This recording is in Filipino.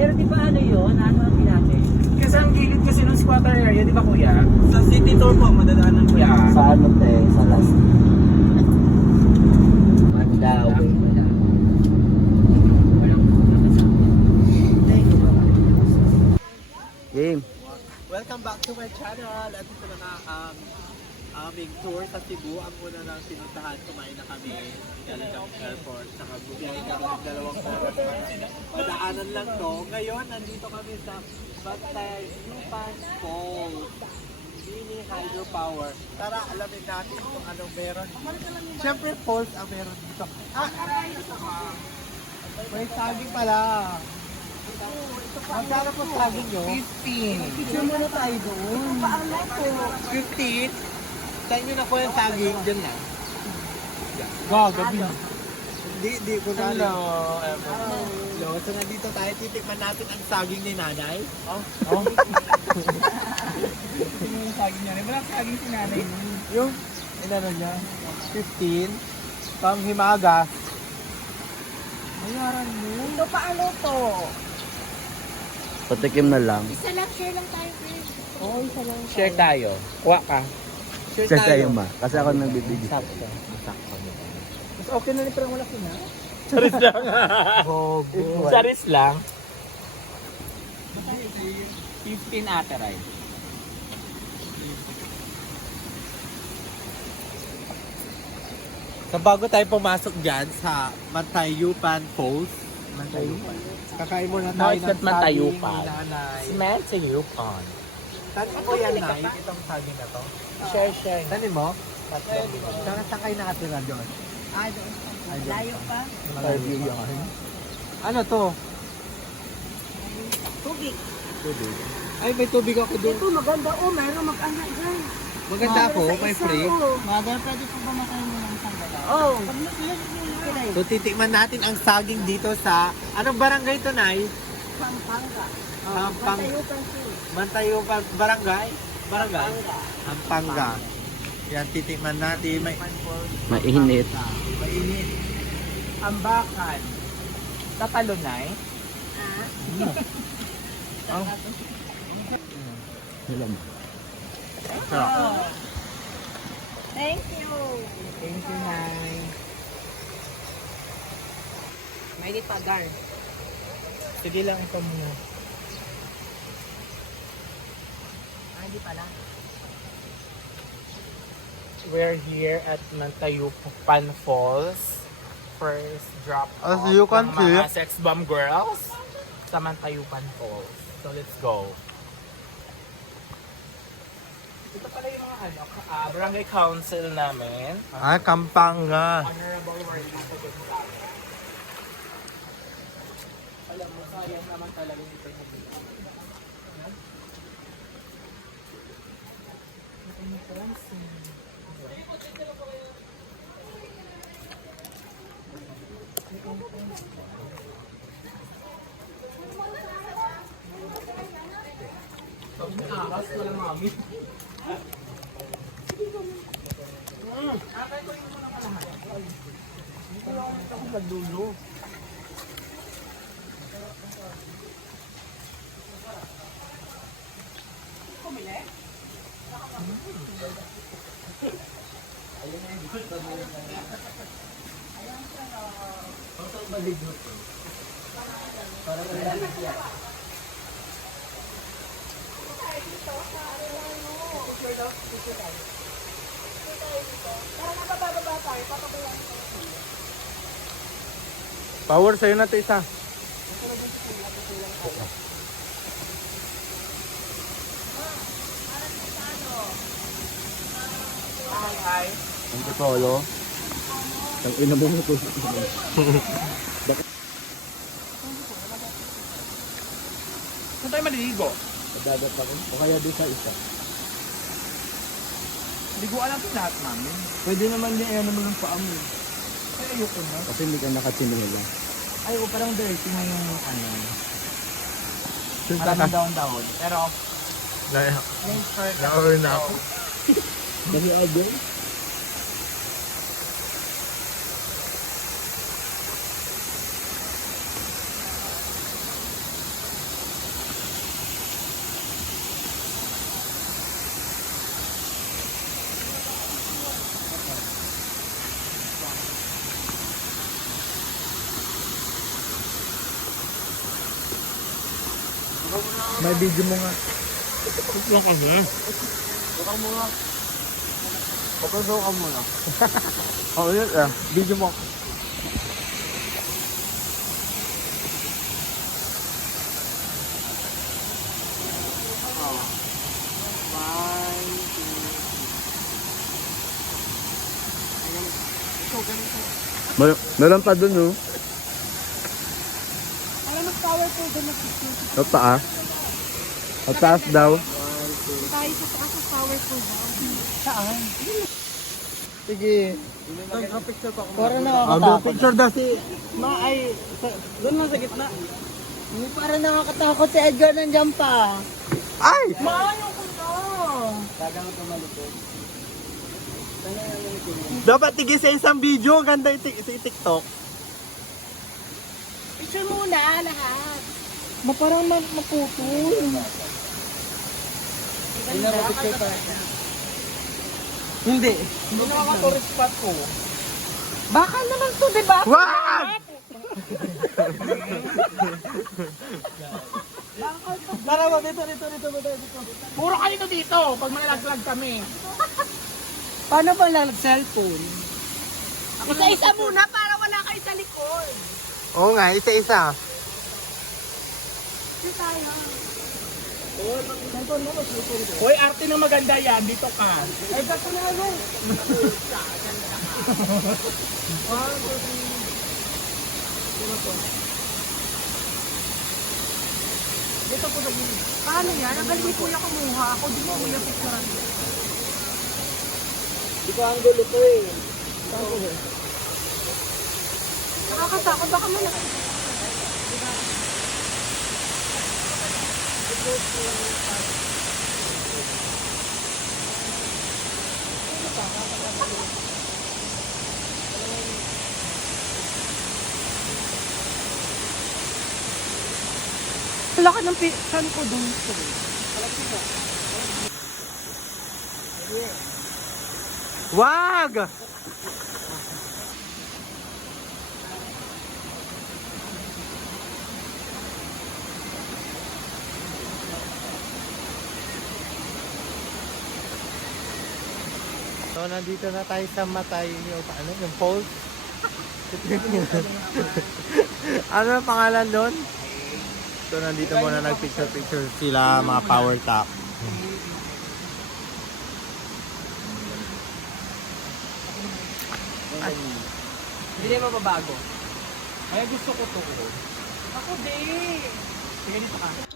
Pero di ba ano yun? Ano ang natin? Kasi ang gilid kasi ng squatter area, di ba kuya? Sa city tour po, madadaanan ko yan. Sa ano te, sa last. Mandawi. Game. Welcome back to my channel. At ito na nga ang aming tour sa Cebu. Ang una nang sinuntahan, kumain na kami galing ng airport. Saka bumiyahin kami ng 2 oras. Madaanan lang to. Ngayon, nandito kami sa Bantay Yupan Falls. Mini hydropower. Tara, alamin natin kung anong meron. Siyempre, falls ang meron dito. May saging pala. Magkano po saging nyo? 15. Picture muna tayo doon. Paano po? 15? Saan nyo nakuha yung saging? Diyan lang. Gabi. Hindi ko na. Hello. So nandito tayo, titikman natin ang saging ni nanay. Tingnan yung saging niya. Wala saging si nanay mo. Yung, inano niya, 15. Panghimaga. Mayaran mo. Ito paano to? Patikim na lang. Isa lang, share lang tayo, friend. Oo, isa lang. Share tayo. Kuha ka. Share tayo ma. Kasi ako nagbibigay. Sakto. Mas okay na rin parang wala na. Charis lang. Charis lang. 15 ate, right? So bago tayo pumasok dyan sa Mantayupan Falls, kakain muna tayo ng Mantayupan. saging ni nanay. Smell sa Yukon. Tanin ko yan, Nay, itong saging na to. Share. Tanin mo? Saan kayo nakatira doon? Doon. Ay, doon. Layo pa. Malayo yun. Ano to? Tubig. Tubig. Ay, may tubig ako doon. Ito maganda. Oh, meron mag-anak dyan. Maganda po, may free. Mother, pwede po ba makain mo ng sandala? Oh. So titikman natin ang saging dito sa, anong barangay to, Nay? Pampanga. Pampanga. Mantayupan, barangay? Barangay? Pampanga. Yan, titikman natin. Mainit. Mainit. Ambakan. Tatalunay. Alam. Thank you. Thank you, Nay. May pagar. Sige lang ito muna. Hindi pala. We're here at Mantayupan Falls. First drop As off you can ng see. mga sex bomb girls sa Mantayupan Falls. So let's go. Ito pala yung mga barangay council namin. Ah, Pampanga. Honorable Marina Pagod. Alam mo, sayang naman talaga dito yung akas ko lang mami. Akay ko yung muna kalahat. Hindi ko lang ako nagdulo. Power sa'yo na ito isa. Hi. Ang katolo. Ang ina mo mo ko. Saan tayo maliligo? Dadat ako. O kaya doon sa isa. Liguan lang po lahat namin. Pwede naman niya ano naman ng paa mo. Ay, ayoko na. Kasi hindi ka nakatinila. Ay, parang dirty na yung ano. Sinta Parang ka. down-down. Pero, Na-over na ako. Dami agad. May video mo nga. Lang kami. Baka muna. Pagkaso ka muna. Oo, yun ah. Video mo. Meron pa dun, no? Alam mo, powerful doon na picture. Sa taas. Sa taas daw. Tayo sa taas sa powerful daw. Saan? Sige. Para Ah, nakakatakot. picture daw si... Doon mo sa gitna. Hindi, para nakakatakot si Edgar nandiyan pa. Ay! Maayo ko na. Dapat tigil sa isang video. Ang ganda yung TikTok. Picture muna lahat. Parang maputol. Hindi. Hindi naman ka tourist spot ko. Baka naman to, di ba? Wag! Tara, dito. Puro kayo dito pag malalaglag kami. Paano ba lang cellphone? Isa-isa muna para wala kayo sa likod. Oo nga, isa-isa. Dito tayo. Hoy, arte na maganda yan. Dito ka. Ay, gato na ano? Dito po na gilid. Paano yan? Ang galing ni Kuya kumuha. Ako din mo Kuya picture. Di ko ang gulo to eh. Nakakatakot. Baka man Laki ng saan ko doon. Wag! So, nandito na tayo sa Matay, yung falls. Ano ang pangalan doon? So, nandito muna nag-picture sila, mga power top. Hindi na mababago. Kaya gusto ko to. Ako din. Sige dito ka.